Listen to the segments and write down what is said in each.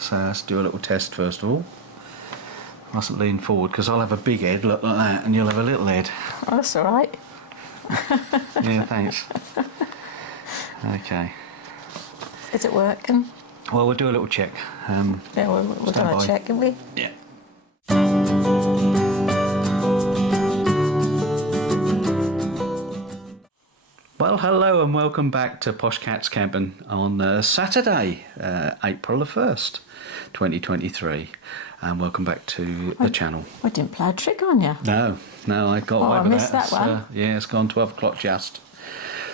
So let's do a little test first of all. Mustn't lean forward because I'll have a big head, look like that, and you'll have a little head. Oh, that's all right. Yeah, thanks. Okay. Is it working? Well, we'll do a little check. Yeah, we'll do a check, can we? Yeah. Well, hello and welcome back to Poshcats camping on Saturday, April the 1st, 2023. And welcome back to the channel. I didn't play a trick on you. No, I got away I with missed that one. Yeah, it's gone 12 o'clock just.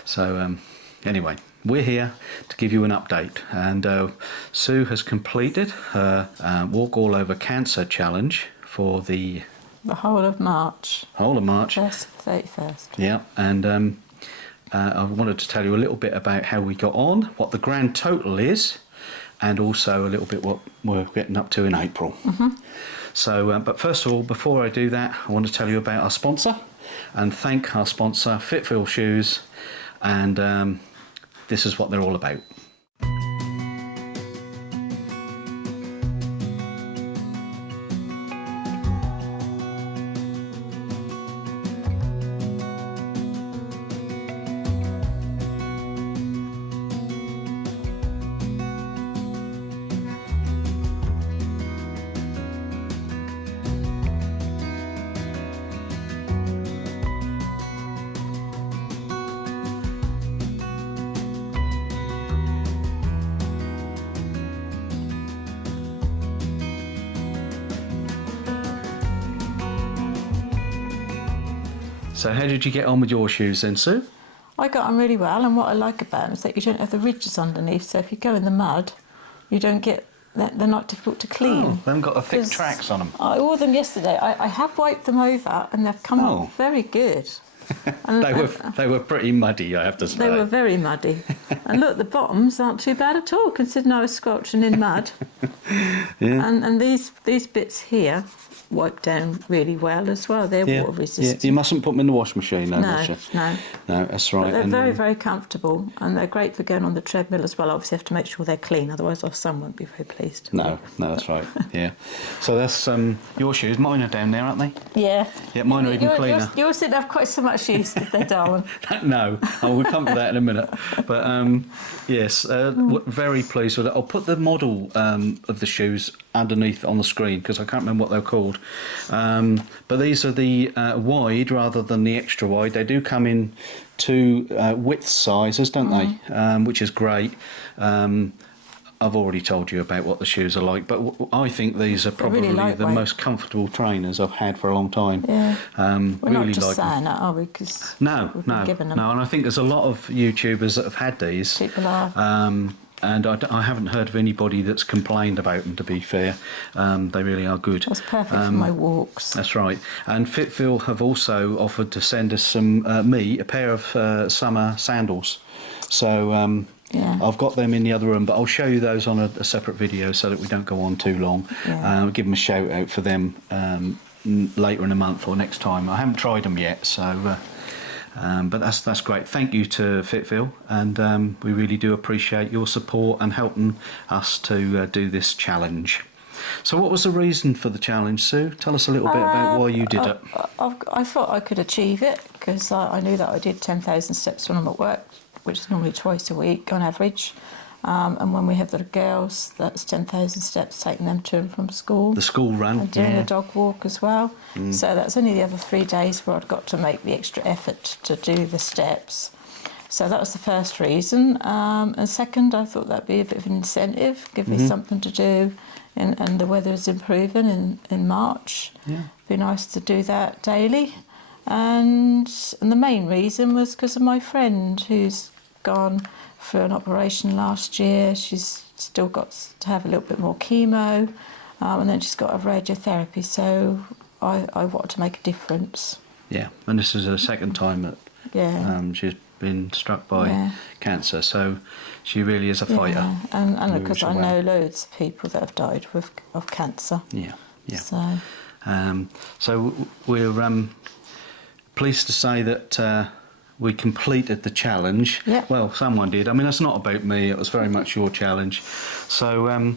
So, anyway, we're here to give you an update. And Sue has completed her Walk All Over Cancer challenge for the whole of March. Whole of March. 1st to 31st. Yeah, and I wanted to tell you a little bit about how we got on, what the grand total is, and also a little bit what we're getting up to in April. So, but first of all, before I do that, I want to tell you about our sponsor and thank our sponsor, Fitfeel Shoes, and this is what they're all about. So how did you get on with your shoes then, Sue? I got on really well, and what I like about them is that you don't have the ridges underneath, so if you go in the mud, you don't get, they're not difficult to clean. Oh, they haven't got the thick tracks on them. I wore them yesterday. I have wiped them over and they've come out very good. And they were pretty muddy, I have to say. They were very muddy. And look, the bottoms aren't too bad at all, considering I was squelching in mud. Yeah. And these bits here wipe down really well as well. They're water resistant. Yeah. You mustn't put them in the washing machine, though, must you? No. No, that's right. But they're very comfortable, and they're great for going on the treadmill as well. Obviously, you have to make sure they're clean, otherwise our son won't be very pleased. No, that's right. Yeah. So that's your shoes. Mine are down there, aren't they? Yeah. Yeah, mine are even cleaner. Yours didn't have quite so much use, did they, darling? No, we'll come to that in a minute. But yes, very pleased with it. I'll put the model of the shoes underneath on the screen because I can't remember what they're called. But these are the wide rather than the extra wide. They do come in two width sizes, don't they? Which is great. I've already told you about what the shoes are like, but I think these are probably the most comfortable trainers I've had for a long time. Yeah. really We're not just like saying that, are we? Because no, given them. no, and I think there's a lot of YouTubers that have had these. People are. And I haven't heard of anybody that's complained about them, to be fair. They really are good. That's perfect for my walks. That's right. And Fitfeel have also offered to send us a pair of summer sandals. So I've got them in the other room, but I'll show you those on a separate video so that we don't go on too long. I'll give them a shout out for them later in the month or next time. I haven't tried them yet, so... but that's great. Thank you to Fitfeel, and we really do appreciate your support and helping us to do this challenge. So what was the reason for the challenge, Sue? Tell us a little bit about why you did it. I thought I could achieve it because I knew that I did 10,000 steps when I'm at work, which is normally twice a week on average. And when we have the girls, that's 10,000 steps, taking them to and from school. The school run. And doing a dog walk as well. So that's only the other 3 days where I'd got to make the extra effort to do the steps. So that was the first reason. And second, I thought that'd be a bit of an incentive, give me something to do. And the weather is improving in March. Yeah. Be nice to do that daily. And the main reason was because of my friend who's gone for an operation last year. She's still got to have a little bit more chemo, and then she's got a radiotherapy, so I wanted to make a difference. Yeah, and this is her second time that she's been struck by cancer, so she really is a fighter. And because I know loads of people that have died of cancer. Yeah. So we're pleased to say that we completed the challenge. Well, someone did. I mean, it's not about me. It was very much your challenge. So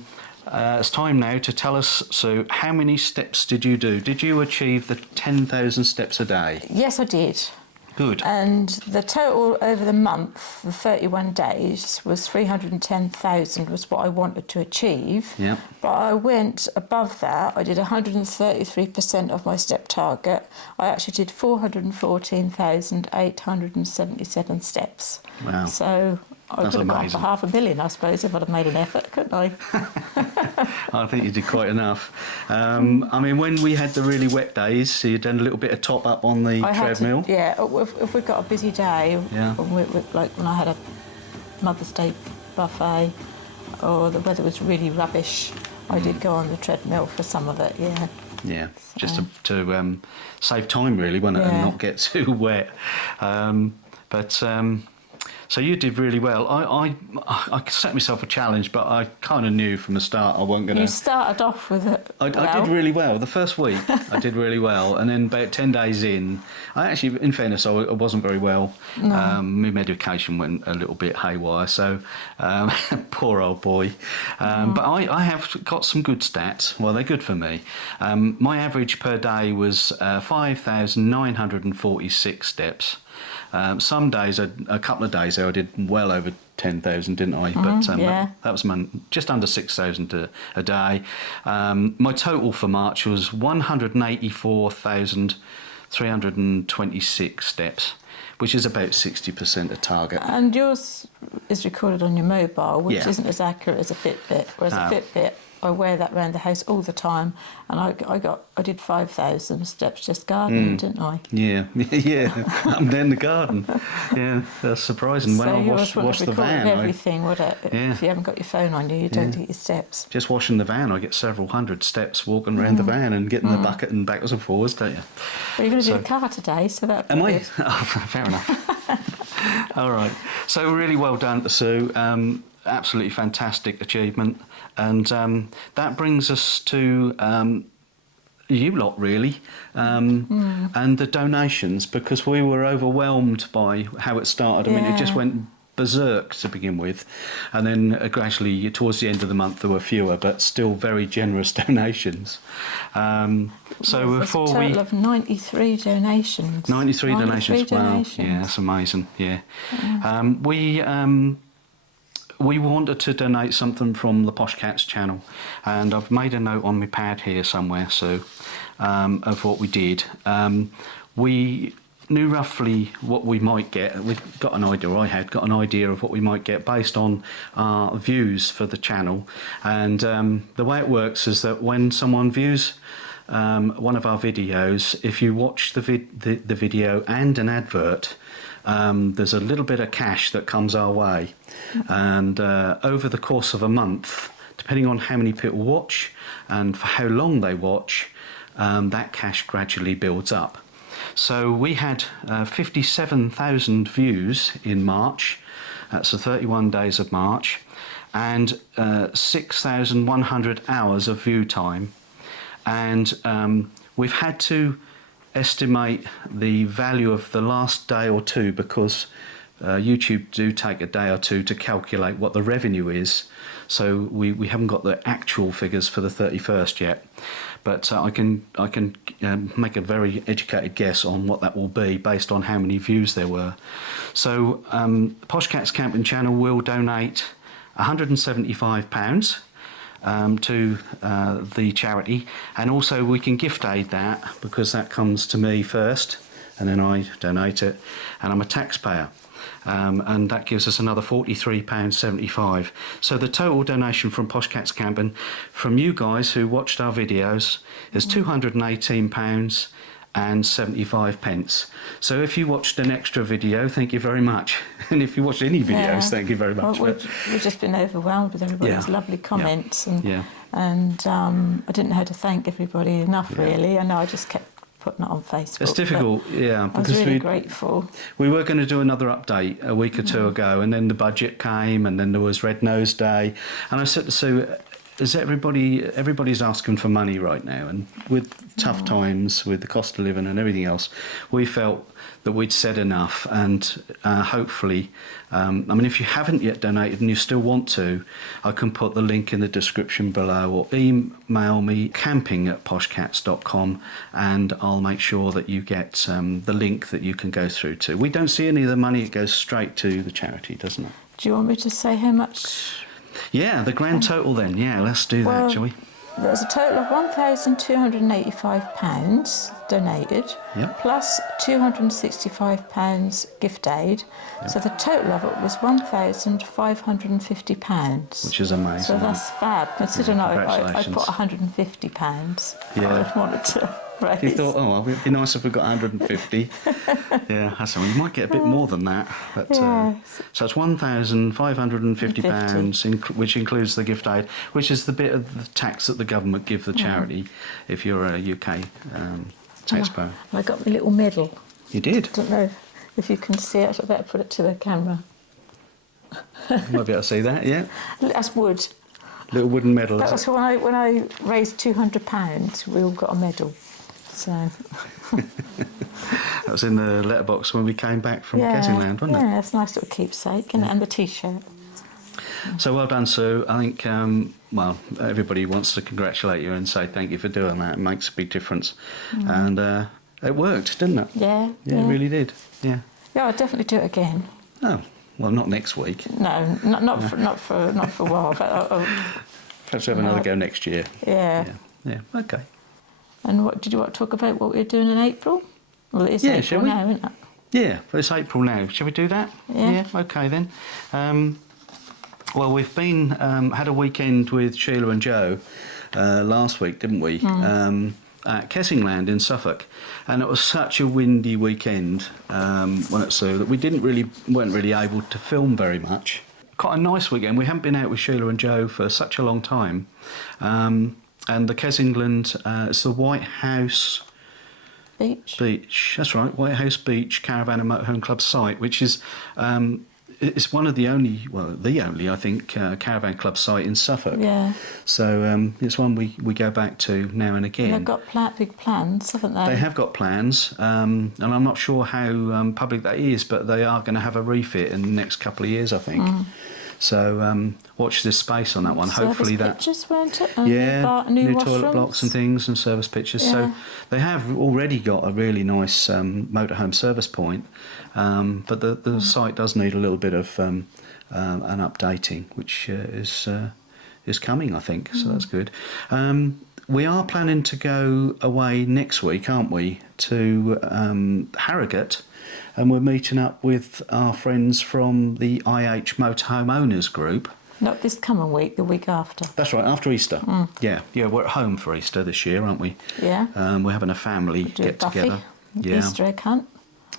it's time now to tell us, Sue, how many steps did you do? Did you achieve the 10,000 steps a day? Yes, I did. Good. And the total over the month, the 31 days, was 310,000 was what I wanted to achieve. Yeah. But I went above that. I did 133% of my step target. I actually did 414,877 steps. Wow. So I That's could have gone amazing. for 500,000, I suppose, if I'd have made an effort, couldn't I? I think you did quite enough. I mean, when we had the really wet days, so you'd done a little bit of top up on the treadmill. Yeah, if we've got a busy day, Yeah. like when I had a Mother's Day buffet or the weather was really rubbish, I did go on the treadmill for some of it, yeah. Yeah, just to save time really, wasn't it, and not get too wet. So you did really well. I set myself a challenge, but I kind of knew from the start I wasn't going to... You started off with it I did really well. The first week I did really well, and then about 10 days in, I actually, in fairness, I wasn't very well. No. My medication went a little bit haywire, so poor old boy. But I have got some good stats. Well, they're good for me. My average per day was 5,946 steps. Some days, a couple of days there, I did well over 10,000, didn't I? But that was just under 6,000 a day. My total for March was 184,326 steps, which is about 60% of target. And yours is recorded on your mobile, which Yeah. isn't as accurate as a Fitbit. Whereas a Fitbit, I wear that around the house all the time, and I did 5,000 steps just gardening, didn't I? Yeah, yeah. I'm in the garden. Yeah, that's surprising. When I wash the van, everything, would it? Yeah. If you haven't got your phone on you, you don't get your steps. just washing the van, I get several hundred steps walking around the van and getting the bucket and backwards and forwards, don't you? Well, you're going to do the car today, so that. Am I? Oh, fair enough. All right. So really well done to Sue. Absolutely fantastic achievement. And that brings us to you lot, really, and the donations, because we were overwhelmed by how it started. I mean, it just went berserk to begin with, and then gradually towards the end of the month there were fewer, but still very generous donations. So before a total of 93 donations. 93 donations. Wow, yeah, that's amazing. Yeah, we wanted to donate something from the Poshcats channel, and I've made a note on my pad here somewhere, so of what we did. We knew roughly what we might get. We've got an idea, or I had got an idea of what we might get based on our views for the channel. And the way it works is that when someone views one of our videos, if you watch the video and an advert, there's a little bit of cash that comes our way. And over the course of a month, depending on how many people watch and for how long they watch, that cash gradually builds up. So we had 57,000 views in March. That's the 31 days of March, and 6,100 hours of view time. And we've had to estimate the value of the last day or two, because YouTube do take a day or two to calculate what the revenue is. So we haven't got the actual figures for the 31st yet, but I can make a very educated guess on what that will be based on how many views there were. So Poshcats Camping Channel will donate £175 to the charity, and also we can gift aid that, because that comes to me first and then I donate it, and I'm a taxpayer. And that gives us another £43.75. So the total donation from Poshcats Camping from you guys who watched our videos is £218.75. So if you watched an extra video, thank you very much. And if you watched any videos, thank you very much. Well, we've just been overwhelmed with everybody's lovely comments, and I didn't know how to thank everybody enough, really. I know I just kept putting it on Facebook. It's difficult, because I was really grateful. We were going to do another update a week or two ago, and then the budget came, and then there was Red Nose Day, and I said to Sue, as everybody's asking for money right now, and with tough times, with the cost of living and everything else, we felt that we'd said enough, and hopefully, I mean, if you haven't yet donated and you still want to, I can put the link in the description below, or email me camping@poshcats.com, and I'll make sure that you get the link that you can go through to. We don't see any of the money; it goes straight to the charity, doesn't it? Do you want me to say how much? Yeah, the grand total then. Yeah, let's do that, shall we? There's a total of £1,285 donated, Yep. plus £265 gift aid. Yep. So the total of it was £1,550. Which is amazing. So that's fab, considering I congratulations. put £150. Yeah. I wanted to raise. You thought, oh, it'd be nice if we got 150. Yeah, that's something. You might get a bit more than that. But, Yes. so it's £1,550, which includes the gift aid, which is the bit of the tax that the government give the charity if you're a UK taxpayer. I got my little medal. You did? I don't know if you can see it. I better put it to the camera. You might be able to see that, yeah. That's wood. Little wooden medal. That is was it? when I raised £200. We all got a medal. So That was in the letterbox when we came back from Kessingland, wasn't it? Yeah, it's a nice little keepsake, and the T-shirt. So well done, Sue. I think, well, everybody wants to congratulate you and say thank you for doing that. It makes a big difference. And it worked, didn't it? Yeah. Yeah, it really did. Yeah. Yeah, I'll definitely do it again. Oh, well, not next week. No, not for a while. But Perhaps have another go next year. yeah. Yeah, okay. And what did you want to talk about? What we're doing in April? Well, it is Yeah, April shall we? now, isn't it? Yeah, but it's April now. Shall we do that? Yeah. Okay then. Well, we've been had a weekend with Sheila and Joe last week, didn't we? At Kessingland in Suffolk, and it was such a windy weekend so that we weren't really able to film very much. Quite a nice weekend. We haven't been out with Sheila and Joe for such a long time, and the Kessingland, it's the White House Beach. That's right, White House Beach Caravan and Motorhome Club site, which is it's one of the only, I think, caravan club site in Suffolk. Yeah. So it's one we go back to now and again. And they've got big plans, haven't they? They have got plans, and I'm not sure how public that is, but they are going to have a refit in the next couple of years, I think. So watch this space on that one. Hopefully that. Pictures, weren't it? And new washrooms. toilet blocks and things, and service pictures. Yeah. So they have already got a really nice motorhome service point, but the site does need a little bit of an updating, which is coming, I think. So that's good. We are planning to go away next week, aren't we, to Harrogate, and we're meeting up with our friends from the IH Motorhome Owners Group. Not this coming week, the week after. That's right, after Easter. Yeah, we're at home for Easter this year, aren't we? Yeah. We're having a family get-together. Yeah. Easter egg hunt.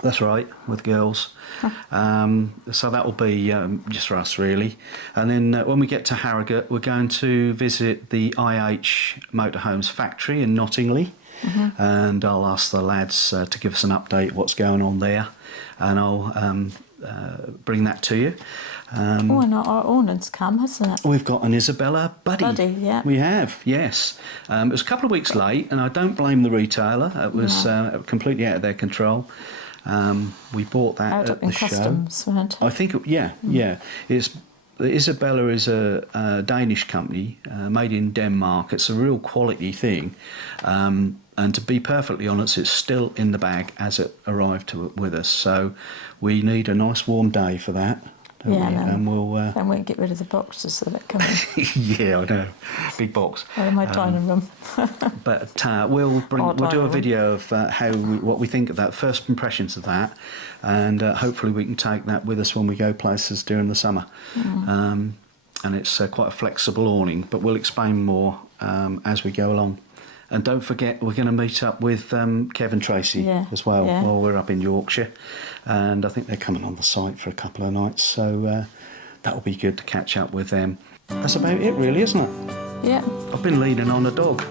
That's right, with girls. So that will be just for us, really. And then when we get to Harrogate, we're going to visit the IH Motorhomes factory in Nottingley. And I'll ask the lads to give us an update what's going on there, and I'll bring that to you. And our awning's come, hasn't it? We've got an Isabella Buddy. Yeah. We have, yes. It was a couple of weeks late, and I don't blame the retailer. It was completely out of their control. We bought that Out at up in the show. customs, weren't it? I think, yeah. Isabella is a Danish company made in Denmark. It's a real quality thing. And to be perfectly honest, it's still in the bag as it arrived with us. So we need a nice warm day for that. And we'll... Then we'll get rid of the boxes that are coming. Yeah, I know. Big box. Out of my dining room. But we'll do a video of what we think of that, first impressions of that, and hopefully we can take that with us when we go places during the summer. And it's quite a flexible awning, but we'll explain more as we go along. And don't forget, we're going to meet up with Kev and Tracy as well while we're up in Yorkshire, and I think they're coming on the site for a couple of nights, so that'll be good to catch up with them. That's about it, really, isn't it? Yeah. I've been leaning on a dog.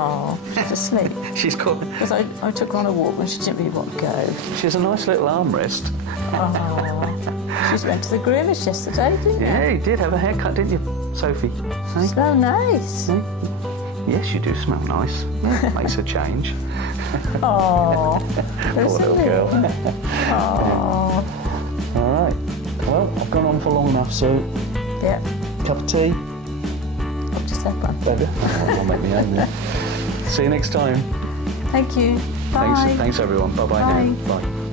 Oh, she's asleep. She's got. Because I took her on a walk and she didn't really want to go. She has a nice little armrest. Oh, she went to the groomers yesterday, didn't Yeah, you did have a haircut, didn't you, Sophie? you? So nice. Yes, you do smell nice. Makes a change. Oh, Poor little girl. Oh, All right. Well, I've gone on for long enough, so yeah. cup of tea. I've just had one. Better. I'll make me own then. See you next time. Thank you. Bye. Thanks everyone. Bye-bye now. Bye.